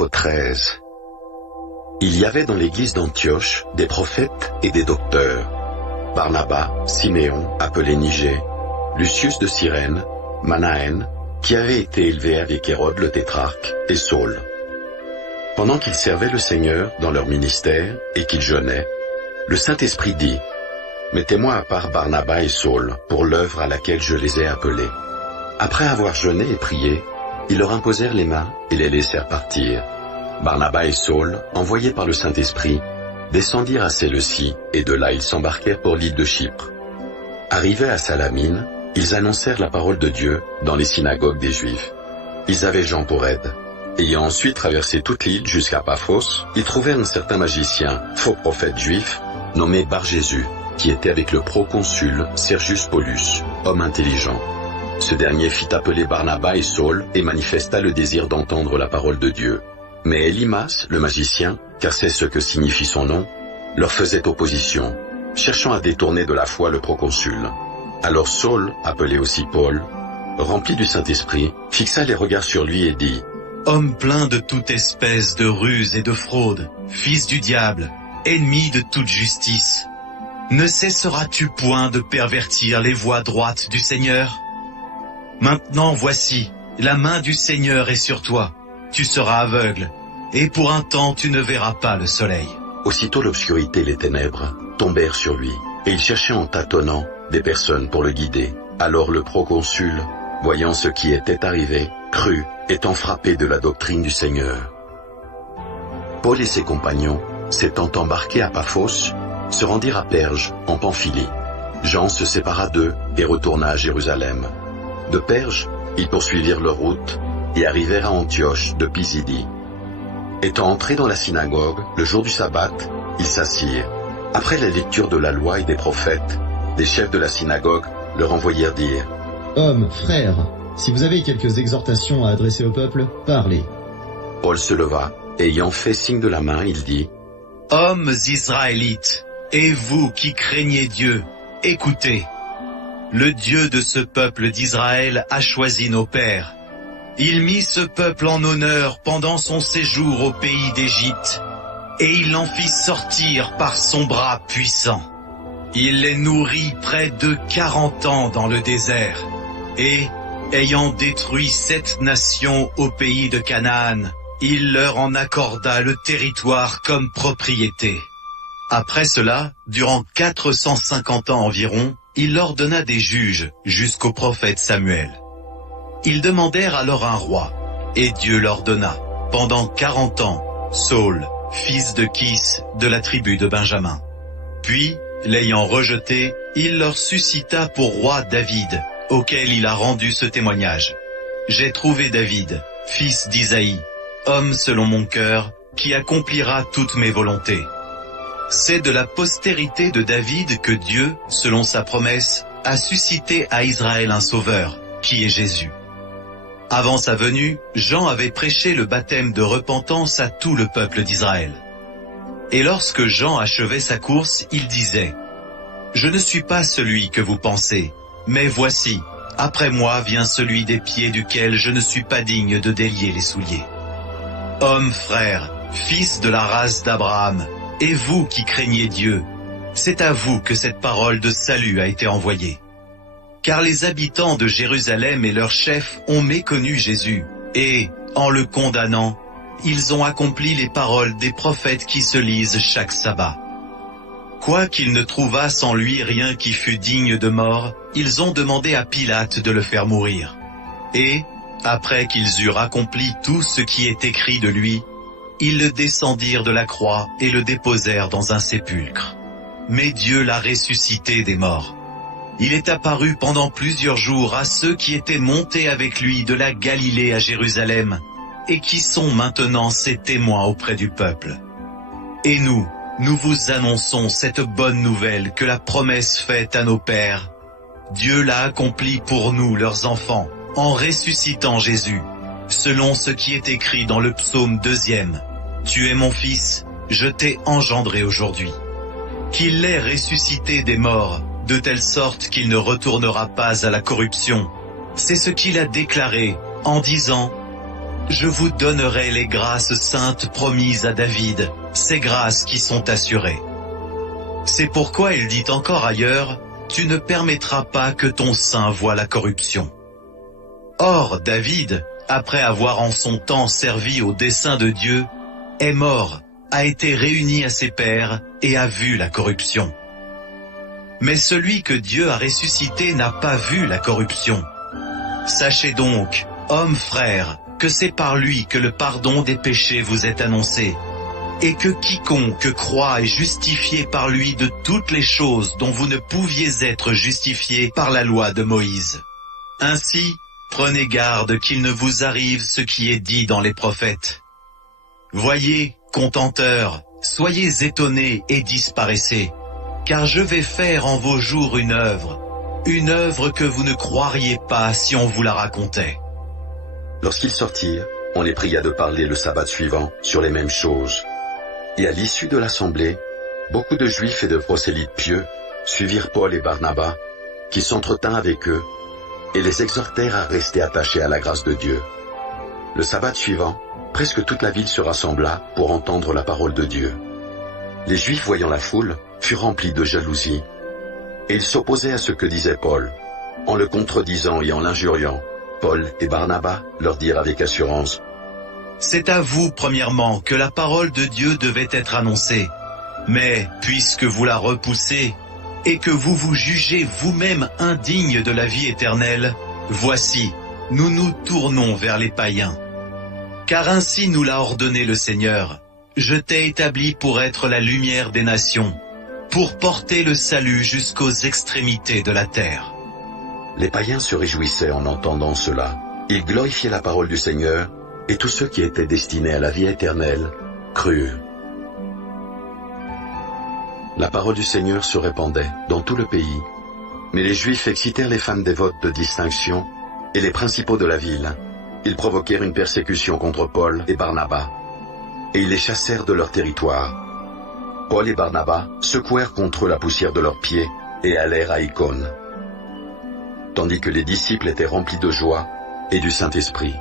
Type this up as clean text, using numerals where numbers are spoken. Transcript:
Chapitre 13. Il y avait dans l'église d'Antioche des prophètes et des docteurs. Barnabas, Siméon, appelé Niger, Lucius de Cyrène, Manaën, qui avait été élevé avec Hérode le tétrarque, et Saul. Pendant qu'ils servaient le Seigneur dans leur ministère et qu'ils jeûnaient, le Saint-Esprit dit : Mettez-moi à part Barnabas et Saul pour l'œuvre à laquelle je les ai appelés. Après avoir jeûné et prié, ils leur imposèrent les mains et les laissèrent partir. Barnabas et Saul, envoyés par le Saint-Esprit, descendirent à Séleucie, et de là ils s'embarquèrent pour l'île de Chypre. Arrivés à Salamine, ils annoncèrent la parole de Dieu dans les synagogues des Juifs. Ils avaient Jean pour aide. Ayant ensuite traversé toute l'île jusqu'à Paphos, ils trouvèrent un certain magicien, faux prophète juif, nommé Bar-Jésus, qui était avec le proconsul Sergius Paulus, homme intelligent. Ce dernier fit appeler Barnabas et Saul et manifesta le désir d'entendre la parole de Dieu. Mais Élymas, le magicien, car c'est ce que signifie son nom, leur faisait opposition, cherchant à détourner de la foi le proconsul. Alors Saul, appelé aussi Paul, rempli du Saint-Esprit, fixa les regards sur lui et dit : Homme plein de toute espèce de ruse et de fraude, fils du diable, ennemi de toute justice, ne cesseras-tu point de pervertir les voies droites du Seigneur ? Maintenant voici, la main du Seigneur est sur toi, tu seras aveugle, et pour un temps tu ne verras pas le soleil. Aussitôt l'obscurité et les ténèbres tombèrent sur lui, et il cherchait en tâtonnant des personnes pour le guider. Alors le proconsul, voyant ce qui était arrivé, crut, étant frappé de la doctrine du Seigneur. Paul et ses compagnons, s'étant embarqués à Paphos, se rendirent à Perge, en Pamphylie. Jean se sépara d'eux et retourna à Jérusalem. De Perge, ils poursuivirent leur route et arrivèrent à Antioche de Pisidie. Étant entrés dans la synagogue, le jour du sabbat, ils s'assirent. Après la lecture de la loi et des prophètes, les chefs de la synagogue leur envoyèrent dire : Hommes, frères, si vous avez quelques exhortations à adresser au peuple, parlez. Paul se leva, et ayant fait signe de la main, il dit : Hommes israélites, et vous qui craignez Dieu, écoutez. Le Dieu de ce peuple d'Israël a choisi nos pères. Il mit ce peuple en honneur pendant son séjour au pays d'Égypte, et il l'en fit sortir par son bras puissant. Il les nourrit près de 40 ans dans le désert, et, ayant détruit 7 nations au pays de Canaan, il leur en accorda le territoire comme propriété. Après cela, durant 450 ans environ, il leur donna des juges jusqu'au prophète Samuel. Ils demandèrent alors un roi, et Dieu leur donna, pendant 40 ans, Saul, fils de Kis, de la tribu de Benjamin. Puis, l'ayant rejeté, il leur suscita pour roi David, auquel il a rendu ce témoignage. J'ai trouvé David, fils d'Isaïe, homme selon mon cœur, qui accomplira toutes mes volontés. C'est de la postérité de David que Dieu, selon sa promesse, a suscité à Israël un sauveur, qui est Jésus. Avant sa venue, Jean avait prêché le baptême de repentance à tout le peuple d'Israël. Et lorsque Jean achevait sa course, il disait : Je ne suis pas celui que vous pensez, mais voici, après moi vient celui des pieds duquel je ne suis pas digne de délier les souliers. Hommes frères, fils de la race d'Abraham, et vous qui craignez Dieu, c'est à vous que cette parole de salut a été envoyée. Car les habitants de Jérusalem et leurs chefs ont méconnu Jésus, et, en le condamnant, ils ont accompli les paroles des prophètes qui se lisent chaque sabbat. Quoiqu'ils ne trouvassent en lui rien qui fût digne de mort, ils ont demandé à Pilate de le faire mourir. Et, après qu'ils eurent accompli tout ce qui est écrit de lui, ils le descendirent de la croix et le déposèrent dans un sépulcre. Mais Dieu l'a ressuscité des morts. Il est apparu pendant plusieurs jours à ceux qui étaient montés avec lui de la Galilée à Jérusalem, et qui sont maintenant ses témoins auprès du peuple. Et nous vous annonçons cette bonne nouvelle que la promesse faite à nos pères, Dieu l'a accomplie pour nous, leurs enfants, en ressuscitant Jésus, selon ce qui est écrit dans le psaume 2e. Tu es mon fils, je t'ai engendré aujourd'hui. Qu'il l'ait ressuscité des morts, de telle sorte qu'il ne retournera pas à la corruption. C'est ce qu'il a déclaré, en disant : je vous donnerai les grâces saintes promises à David, ces grâces qui sont assurées. C'est pourquoi il dit encore ailleurs, tu ne permettras pas que ton sein voie la corruption. Or, David, après avoir en son temps servi au dessein de Dieu, est mort, a été réuni à ses pairs et a vu la corruption. Mais celui que Dieu a ressuscité n'a pas vu la corruption. Sachez donc, hommes frères, que c'est par lui que le pardon des péchés vous est annoncé, et que quiconque croit est justifié par lui de toutes les choses dont vous ne pouviez être justifiés par la loi de Moïse. Ainsi, prenez garde qu'il ne vous arrive ce qui est dit dans les prophètes. Voyez, contenteurs, soyez étonnés et disparaissez, car je vais faire en vos jours une œuvre que vous ne croiriez pas si on vous la racontait. Lorsqu'ils sortirent, on les pria de parler le sabbat suivant sur les mêmes choses. Et à l'issue de l'assemblée, beaucoup de Juifs et de prosélytes pieux suivirent Paul et Barnabas, qui s'entretint avec eux, et les exhortèrent à rester attachés à la grâce de Dieu. Le sabbat suivant, presque toute la ville se rassembla pour entendre la parole de Dieu. Les Juifs, voyant la foule, furent remplis de jalousie, et ils s'opposaient à ce que disait Paul. En le contredisant et en l'injuriant, Paul et Barnabas leur dirent avec assurance, « C'est à vous, premièrement, que la parole de Dieu devait être annoncée. Mais, puisque vous la repoussez, et que vous vous jugez vous-même indignes de la vie éternelle, voici, nous nous tournons vers les païens. Car ainsi nous l'a ordonné le Seigneur, je t'ai établi pour être la lumière des nations, pour porter le salut jusqu'aux extrémités de la terre. » Les païens se réjouissaient en entendant cela. Ils glorifiaient la parole du Seigneur, et tous ceux qui étaient destinés à la vie éternelle crurent. La parole du Seigneur se répandait dans tout le pays, mais les Juifs excitèrent les femmes dévotes de distinction et les principaux de la ville. Ils provoquèrent une persécution contre Paul et Barnabas, et ils les chassèrent de leur territoire. Paul et Barnabas secouèrent contre eux la poussière de leurs pieds et allèrent à Icône, tandis que les disciples étaient remplis de joie et du Saint-Esprit.